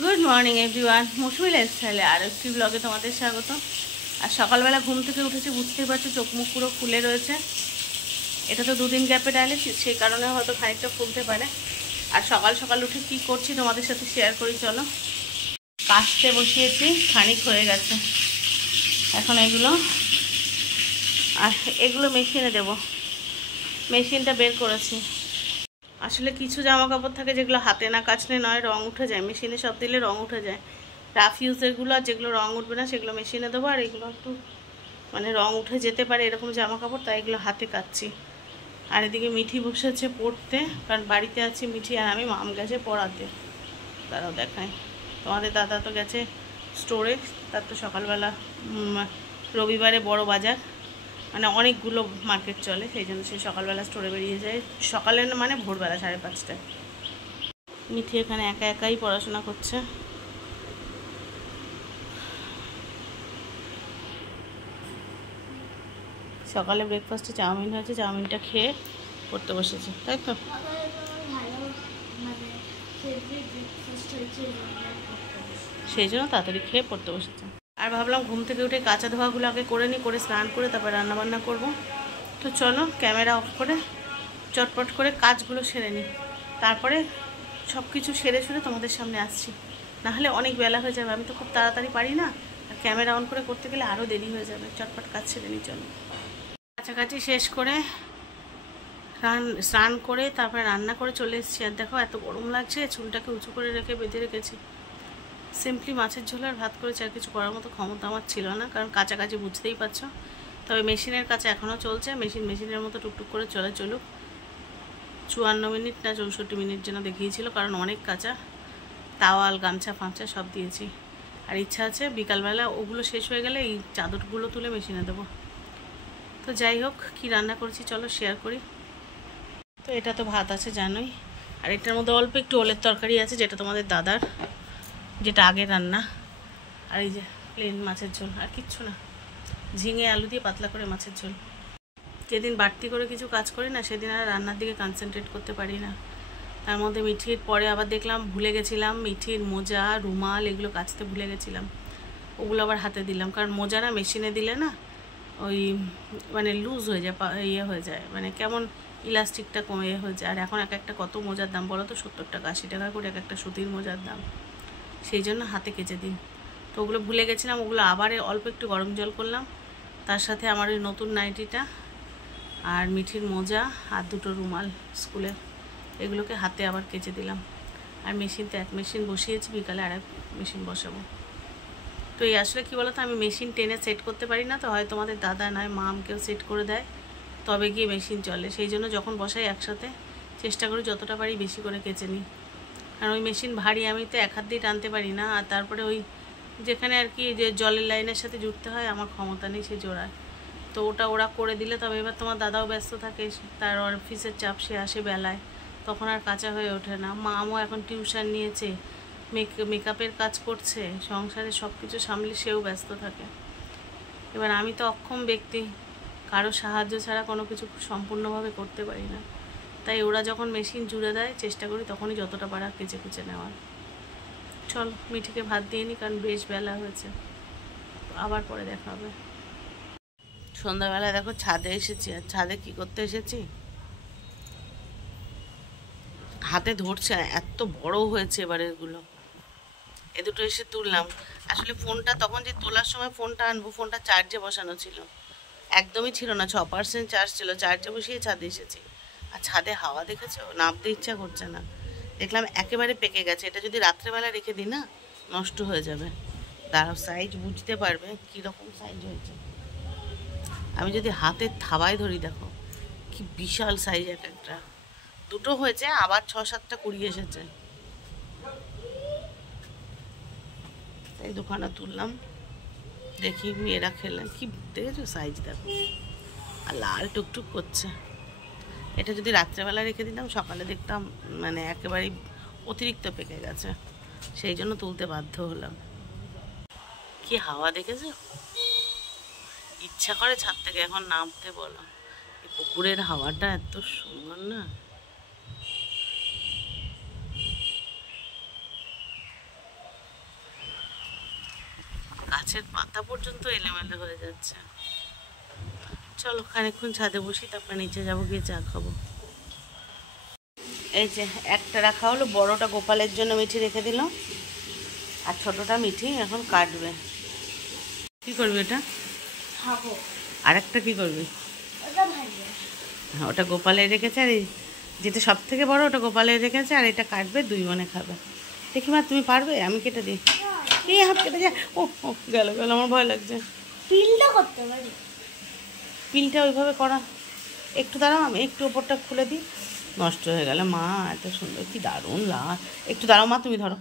Good morning everyone, মৌসুমি লাইফস্টাইলে আর একটি ব্লগে তোমাদের স্বাগত। আর সকালবেলা ঘুম থেকে উঠেছি, বুঝতেই পারছো চোখ মুখ পুরো ফুলে রয়েছে। এটা তো দুদিন গ্যাপে ডালে, সেই কারণে হয়তো খানিকটা ফুলতে পারে। আর সকাল সকাল উঠে কি করছি তোমাদের সাথে শেয়ার করি চলো। কাচতে বসিয়েছি, খানিক হয়ে গেছে এখন এগুলো, আর এগুলো মেশিনে দেব। মেশিনটা বের করেছি। আসলে কিছু জামা কাপড় থাকে যেগুলো হাতে না কাচলে নয়, রং উঠে যায়। মেশিনে সব দিলে রং উঠে যায়। রাফ ইউজেরগুলো আর যেগুলো রং উঠবে না সেগুলো মেশিনে দেবো। আর এগুলো একটু মানে রং উঠে যেতে পারে এরকম জামা কাপড়, তাই এগুলো হাতে কাচ্ছি। আর এদিকে মিঠি বসেছে পড়তে, কারণ বাড়িতে আছি মিঠি আর আমি। মাম গেছে পড়াতে। তারাও দেখায়, তোমাদের দাদা তো গেছে স্টোরে। তার তো সকালবেলা রবিবারে বড় বাজার, মানে অনেকগুলো মার্কেট চলে, সেই জন্য সে সকালবেলা স্টোরে বেরিয়ে যায়। সকালে মানে ভোরবেলা 5:30টায়। মিঠি এখানে একা একাই পড়াশোনা করছে। সকালে ব্রেকফাস্টে চাউমিন হয়েছে, চাউমিনটা খেয়ে পড়তে বসেছে, তাই তো? সেই জন্য তাড়াতাড়ি খেয়ে পড়তে বসেছে। আর ভাবলাম ঘুম থেকে উঠে কাঁচা ধোয়াগুলো আগে করে নিই, করে স্নান করে তারপর রান্নাবান্না করব। তো চলো ক্যামেরা অফ করে চটপট করে কাজগুলো সেরে নিই, তারপরে সব কিছু সেরে সুরে তোমাদের সামনে আসছি। নাহলে অনেক বেলা হয়ে যাবে, আমি তো খুব তাড়াতাড়ি পারি না। আর ক্যামেরা অন করে করতে গেলে আরও দেরি হয়ে যাবে। চটপট কাজ সেরে নিই চলো। কাছাকাছি শেষ করে স্নান করে তারপরে রান্না করে চলে এসেছি। আর দেখো এত গরম লাগছে, চুলটাকে উঁচু করে রেখে বেঁধে রেখেছি। সিম্পলি মাছের ঝোল আর ভাত করেছি, আর কিছু করার মতো ক্ষমতা আমার ছিল না, কারণ কাছাকাছি বুঝতেই পারছো। তবে মেশিনের কাছে এখনও চলছে, মেশিনের মতো টুকটুক করে চলুক। 54 মিনিট না 64 মিনিট যেন দেখিয়েছিল, কারণ অনেক কাঁচা তাওয়াল গামছা ফামছা সব দিয়েছি। আর ইচ্ছা আছে বিকালবেলা ওগুলো শেষ হয়ে গেলে এই চাদরগুলো তুলে মেশিনে দেবো। তো যাই হোক, কী রান্না করেছি চলো শেয়ার করি। তো এটা তো ভাত আছে জানোই, আর এটার মধ্যে অল্প একটু ওলের তরকারি আছে, যেটা তোমাদের দাদার, যেটা আগের রান্না। আর এই যে প্লেন মাছের ঝোল, আর কিচ্ছু না। ঝিঙে আলু দিয়ে পাতলা করে মাছের ঝোল। যেদিন বাড়তি করে কিছু কাজ করি না, সেদিন আর রান্নার দিকে কনসেন্ট্রেট করতে পারি না। তার মধ্যে মিঠির পরে আবার দেখলাম ভুলে গেছিলাম, মিঠির মোজা রুমাল এগুলো কাচতে ভুলে গেছিলাম। ওগুলো আবার হাতে দিলাম, কারণ মোজারা মেশিনে দিলে না ওই মানে লুজ হয়ে যায়, ইয়ে হয়ে যায়, মানে কেমন ইলাস্টিকটা কমে হয়ে যায়। আর এখন এক একটা কত মোজার দাম বলো তো, 70 টাকা 80 টাকা করে এক একটা সুতির মোজার দাম। সেই জন্য হাতে কেচে দিই। তো ওগুলো ভুলে গেছিলাম, ওগুলো আবার অল্প একটু গরম জল করলাম, তার সাথে আমার ওই নতুন নাইটিটা আর মিঠির মোজা আর দুটো রুমাল স্কুলের, এগুলোকে হাতে আবার কেচে দিলাম। আর মেশিনতে এক মেশিন বসিয়েছি, বিকালে আর এক মেশিন বসাবো। তো এই আসলে কী বলো তো, আমি মেশিন টেনে সেট করতে পারি না, তো হয় তোমাদের দাদা নয় মামকেও সেট করে দেয়, তবে গিয়ে মেশিন চলে। সেই জন্য যখন বসাই একসাথে চেষ্টা করি যতটা পারি বেশি করে কেচে নিই, কারণ ওই মেশিন ভারী, আমি তো এক হাত দিয়ে টানতে পারি না। আর তারপরে ওই যেখানে আর কি যে জলের লাইনের সাথে জুড়তে হয়, আমার ক্ষমতা নেই সে জোড়ার। তো ওটা ওরা করে দিলে, তবে এবার তোমার দাদাও ব্যস্ত থাকে, তার অফিসের চাপ, সে আসে বেলায়, তখন আর কাঁচা হয়ে ওঠে না। মামও এখন টিউশন নিয়েছে, মেকআপের কাজ করছে, সংসারে সব কিছু সামলে সেও ব্যস্ত থাকে। এবার আমি তো অক্ষম ব্যক্তি, কারো সাহায্য ছাড়া কোনো কিছু সম্পূর্ণভাবে করতে পারি না। তাই ওরা যখন মেশিন জুড়ে দেয় চেষ্টা করি তখনই যতটা পারা কেচে কুচে নেওয়ার। চল মিঠিকে ভাত দিয়ে নিই, কারণ বেশ বেলা হয়েছে, আবার পরে দেখা হবে। সন্ধ্যাবেলায় দেখো ছাদে এসেছি। আর ছাদে কি করতে এসেছি, হাতে ধরছে না, এত বড় হয়েছে এবার এগুলো। এ দুটো এসে তুললাম। আসলে ফোনটা তখন যে তোলার সময় ফোনটা আনবো, ফোনটা চার্জে বসানো ছিল, একদমই ছিল না, 6% চার্জ ছিল, চার্জে বসিয়ে ছাদে এসেছি। আর ছাদে হাওয়া দেখেছো, নামতে ইচ্ছা করছে না। দেখলাম একেবারে পেকে গেছে, এটা যদি রাত্রেবেলা রেখে দিই না নষ্ট হয়ে যাবে। দাঁড়াও সাইজ বুঝতে পারবে কীরকম সাইজ হয়েছে। আমি যদি হাতের থাবায় ধরি দেখো কি বিশাল সাইজ এক একটা। দুটো হয়েছে, আবার 6-7টা কুড়ি এসেছে। তাই দোকানে তুললাম, দেখি মেয়েরা খেলে কি, দেখেছো সাইজ দেখো, আর লাল টুকটুক করছে। এটা যদি রাত্রেবেলা রেখে দিতাম সকালে দেখতাম মানে একেবারেই অতিরিক্ত পেকে গেছে, সেই জন্য তুলতে বাধ্য হলাম। কি হাওয়া দেখেছো, ইচ্ছা করে ছাদ থেকে এখন নামতে। বলো, এই পুকুরের হাওয়াটা এত সুন্দর না। গাছের পাতা পর্যন্ত এলোমেলো হয়ে যাচ্ছে। চলো খানিকক্ষণ ছাদে বসি, তারপর নিচে যাবো, গিয়ে চা খাবো। এই যে একটা রাখা হলো, বড়টা গোপালের জন্য মিঠি রেখে দিলাম, আর ছোটটা মিঠি এখন কাটবে। কি করবি এটা? খাবো। আর একটা কি করবি? হ্যাঁ, ওটা গোপালে রেখেছে, আর যেটা সব থেকে বড় ওটা গোপালে রেখেছে, আর এটা কাটবে, দুই বোনে খাবে। দেখি মা তুমি পারবে? আমি কেটে দিই। এই হাত কেটে যায়। ও ও গেল গেল, আমার ভয় লাগছে। পিলটা করতে পারি? পিলটা ওইভাবে করা, একটু দাঁড়াও, আমি একটু ওপরটা খুলে দিই। নষ্ট হয়ে গেল মা, এত সুন্দর, কি দারুণ লাল। একটু দাঁড়াও মা, তুমি ধরো।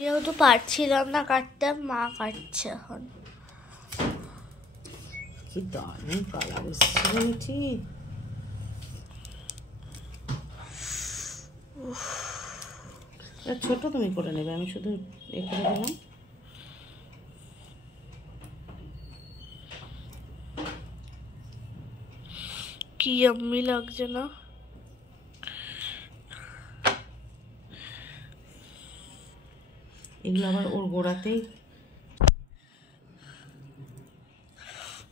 যেহেতু পারছিলাম না কাটতে, মা কাটছে এখন। কি দারুণ কালার এসছে মিঠি। ছোট তুমি করে নেবে, আমি শুধু এ করে দিলাম। কি ইয়াম্মি লাগছে না? এগুলো আবার ওর গোড়াতেই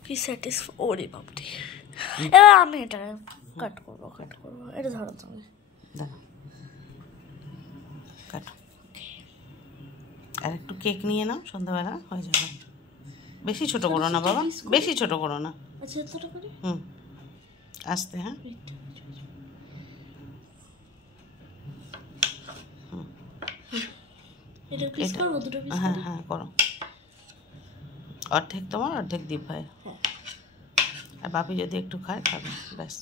কি স্যাটিসফাই। ওরে বাপরে, এবার আমি এটা কাট করবো। এটা ধরো তুমি, দাঁড়া কাটো। আর একটু কেক নিয়ে নাও, সন্ধ্যাবেলা হয়ে যাবে। বেশি ছোট করো না বাবা, বেশি ছোট করো না। আচ্ছা এতটা করে। আস্তে। হ্যাঁ এটা পিস করবো, দুটো পিস। হ্যাঁ হ্যাঁ করো। অর্ধেক তোমার, অর্ধেক দীপ ভাই। আর বাপি যদি একটু খায় খাবে, ব্যাস।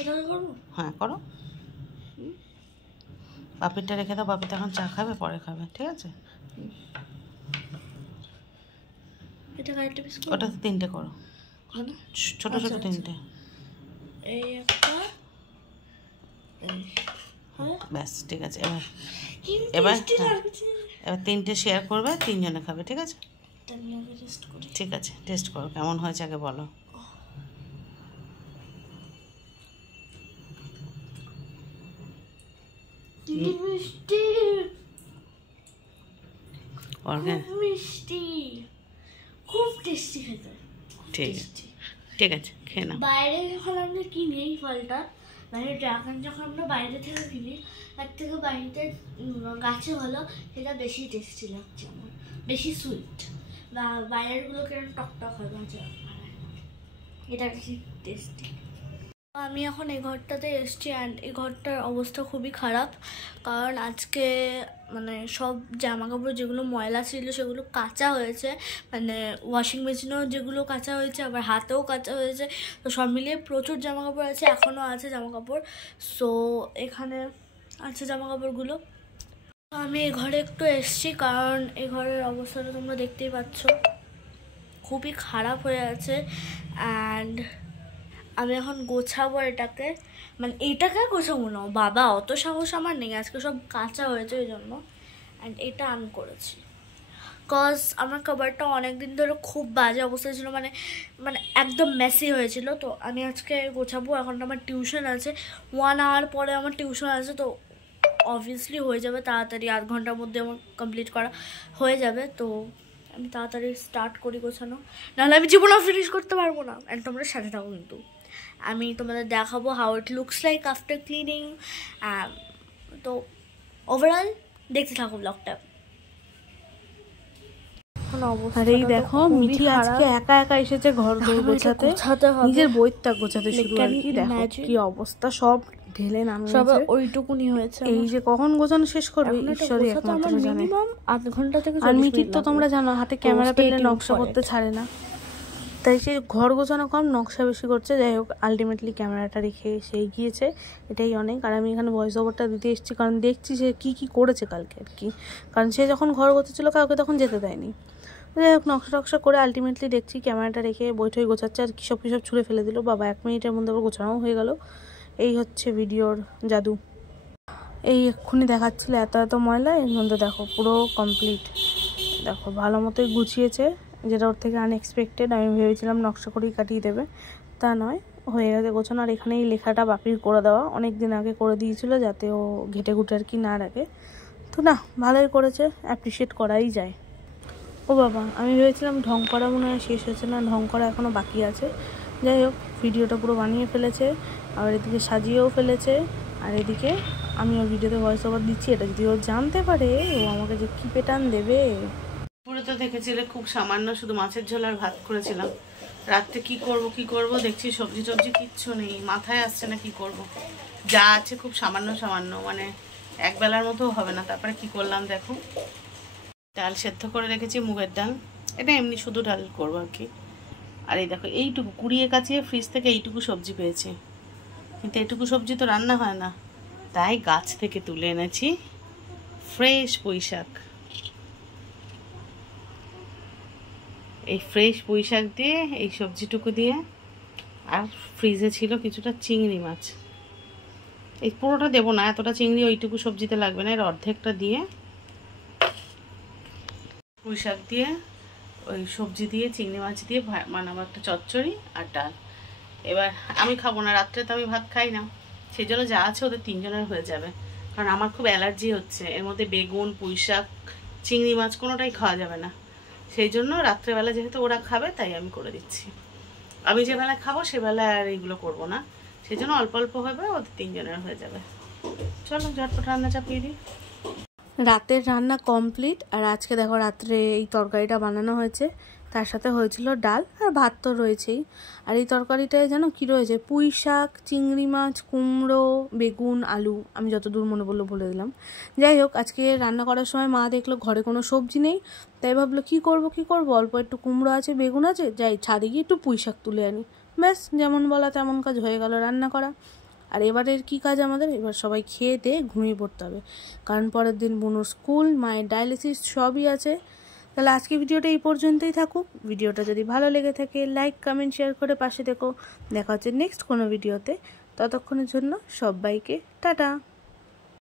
এটা করবো? হ্যাঁ করো। বাপিরটা রেখে দাও, বাপি তো এখন চা খাবে, পরে খাবে, ঠিক আছে? এটা কয়েকটা পিস করবো? ওটাতে 3টে করো, ছোট ছোট 3টে। এই একটা, ব্যাস ঠিক আছে। এবার 3টে শেয়ার করবে, 3 জনে খাবে, ঠিক আছে? ঠিক আছে, টেস্ট করো কেমন হয়েছে আগে বলো। মিষ্টি, মিষ্টি, খুব টেস্টি খেতে। ঠিক আছে, খেয়ে নাও। বাইরে যখন আমরা কিনি এই ফলটা, মানে ড্রাগন যখন আমরা বাইরে থেকে কিনি, তার থেকে বাড়িতে গাছে হলো সেটা বেশি টেস্টি লাগছে আমার, বেশি সুইট। বা বাইরেরগুলো কেরম টকটক হয়, মজা। এটা বেশি টেস্টি। আমি এখন এই ঘরটাতে এসেছি, অ্যান্ড এই ঘরটার অবস্থা খুবই খারাপ, কারণ আজকে মানে সব জামা কাপড় যেগুলো ময়লা ছিল সেগুলো কাচা হয়েছে, মানে ওয়াশিং মেশিনেও যেগুলো কাচা হয়েছে, আবার হাতেও কাচা হয়েছে। তো সব মিলিয়ে প্রচুর জামা কাপড় আছে, এখনও আছে জামা কাপড়। সো এখানে আছে জামা কাপড়গুলো। আমি এই ঘরে একটু এসেছি, কারণ এই ঘরের অবস্থাটা তোমরা দেখতেই পাচ্ছ, খুবই খারাপ হয়ে আছে। অ্যান্ড আমি এখন গোছাবো এটাকে, মানে এইটাকে গোছাবো না, বাবা অত সাহস আমার নেই, আজকে সব কাঁচা হয়েছে ওই জন্য। অ্যান্ড এটা আমি করেছি কজ আমার কভারটা অনেক দিন ধরে খুব বাজে অবস্থা ছিল, মানে একদম মেসি হয়েছিল। তো আমি আজকে গোছাবো। এখন আমার টিউশন আছে, 1 আওয়ার পরে আমার টিউশন আছে, তো অবভিয়াসলি হয়ে যাবে তাড়াতাড়ি, 8 ঘন্টার মধ্যে আমার কমপ্লিট করা হয়ে যাবে। তো আমি তাড়াতাড়ি স্টার্ট করি গোছানো, নাহলে আমি জীবনেও ফিনিশ করতে পারবো না। অ্যান্ড তোমরা সাথে থাকো, কিন্তু আমি তোমাদের দেখাবো how it looks like after cleaning. তো ওভারঅল দেখতে থাকো ব্লগটা। আর এই দেখো মিঠি আজকে একা একা এসেছে ঘর গোছাতে, নিজের বইটা গোছাতে শুরু। আর কি দেখো কি অবস্থা, সব ঢেলে নামিয়েছে, সব ওইটুকুনি হয়েছে। এই যে কখন গোছানো শেষ করবে ঈশ্বরই একমাত্র জানে। 8 ঘন্টা থেকে। আর মিঠির তো তোমরা জানো হাতে ক্যামেরা পেলে নকশা করতে ছাড়ে না, তাই সে ঘর গোছানো কম, নকশা বেশি করছে। যাই হোক, আলটিমেটলি ক্যামেরাটা রেখে সেই গিয়েছে, এটাই অনেক। আর আমি এখানে ভয়েস ওভারটা দিতে এসেছি, কারণ দেখছি সে কী কী করেছে কালকে আর কি, কারণ সে যখন ঘর গোছাচ্ছিল কাউকে তখন যেতে দেয়নি। যাই হোক, নকশা টকশা করে আলটিমেটলি দেখছি ক্যামেরাটা রেখে বইটই গোছাচ্ছে, আর কিসব ছুঁড়ে ফেলে দিল। বাবা 1 মিনিটের মধ্যে আবার গোছানোও হয়ে গেল। এই হচ্ছে ভিডিওর জাদু। এই এক্ষুনি দেখাচ্ছিল এত এত ময়লা, এর মধ্যে দেখো পুরো কমপ্লিট। দেখো ভালো মতোই গুছিয়েছে, যেটা ওর থেকে আনএক্সপেক্টেড। আমি ভেবেছিলাম নকশা করেই কাটিয়ে দেবে, তা নয়, হয়ে গেছে গোছানো। আর এখানে এই লেখাটা বাপির করে দেওয়া, অনেক দিন আগে করে দিয়েছিল, যাতে ও ঘেটে ঘুটে আর কি না রাখে। তো না, ভালোই করেছে, অ্যাপ্রিসিয়েট করাই যায়। ও ও বাবা, আমি ভেবেছিলাম ঢং করা মনে হয় শেষ হয়েছে, না ঢং করা এখনও বাকি আছে। যাই হোক, ভিডিওটা পুরো বানিয়ে ফেলেছে, আবার এদিকে সাজিয়েও ফেলেছে, আর এদিকে আমি ওর ভিডিওতে ভয়েস ওভার দিচ্ছি। এটা যদি ও জানতে পারে, ও আমাকে যে কী পেটান দেবে। পুরো তো দেখেছিলে খুব সামান্য শুধু মাছের ঝোল আর ভাত করেছিলাম। রাত্রে কি করব দেখছি সবজি টবজি কিচ্ছু নেই, মাথায় আসছে না কি করব। যা আছে খুব সামান্য মানে একবেলার মতো হবে না। তারপরে কি করলাম দেখো, ডাল সেদ্ধ করে রেখেছি, মুগের ডাল। এটা এমনি শুধু ডাল করবো আর কি। আর এই দেখো এইটুকু কুড়িয়ে কাচিয়ে ফ্রিজ থেকে এইটুকু সবজি পেয়েছি, কিন্তু এইটুকু সবজি তো রান্না হয় না, তাই গাছ থেকে তুলে এনেছি ফ্রেশ পুঁই শাক। এই ফ্রেশ পুঁই শাক দিয়ে এই সবজিটুকু দিয়ে, আর ফ্রিজে ছিল কিছুটা চিংড়ি মাছ। এই পুরোটা দেবো না, এতটা চিংড়ি ওইটুকু সবজিতে লাগবে না, এর অর্ধেকটা দিয়ে পুঁই শাক দিয়ে ওই সবজি দিয়ে চিংড়ি মাছ দিয়ে বানাবো একটা চচ্চড়ি আর ডাল। এবার আমি খাবো না, রাত্রে তো আমি ভাত খাই না, সেই জন্য যা আছে ওদের 3 জনের হয়ে যাবে। কারণ আমার খুব অ্যালার্জি হচ্ছে, এর মধ্যে বেগুন পুঁই শাক চিংড়ি মাছ কোনোটাই খাওয়া যাবে না। সেই জন্য রাত্রেবেলা যেহেতু ওরা খাবে তাই আমি করে দিচ্ছি। আমি যে বেলা খাবো সেবেলা আর এইগুলো করবো না, সেই জন্য অল্প অল্প হবে, ওদের 3 জনের হয়ে যাবে। চলো ঝটপট রান্না চাপিয়ে দিই। রাতের রান্না কমপ্লিট। আর আজকে দেখো রাত্রে এই তরকারিটা বানানো হয়েছে, তার সাথে হয়েছিল ডাল আর ভাত তো রয়েছেই। আর এই তরকারিটায় যেন কি রয়েছে, পুঁই শাক, চিংড়ি মাছ, কুমড়ো, বেগুন, আলু, আমি যতদূর মনে পড়লো বলে দিলাম। যাই হোক, আজকে রান্না করার সময় মা দেখলো ঘরে কোনো সবজি নেই, তাই ভাবলো কি করব, অল্প একটু কুমড়ো আছে, বেগুন আছে, যাই ছাদে গিয়ে একটু পুঁই শাক তুলে আনি। ব্যাস, যেমন বলা তেমন কাজ হয়ে গেল রান্না করা। আর এবারের কি কাজ আমাদের, এবার সবাই খেয়ে দিয়ে ঘুমিয়ে পড়তে হবে, কারণ পরের দিন বোনুর স্কুল, মায়ের ডায়ালিসিস সবই আছে। তাহলে আজকে ভিডিওটা এই পর্যন্তই থাকুক। ভিডিওটা যদি ভালো লেগে থাকে লাইক কমেন্ট শেয়ার করে পাশে দেখো। দেখা হচ্ছে নেক্সট কোনো ভিডিওতে, ততক্ষণের জন্য সবাইকে টাটা।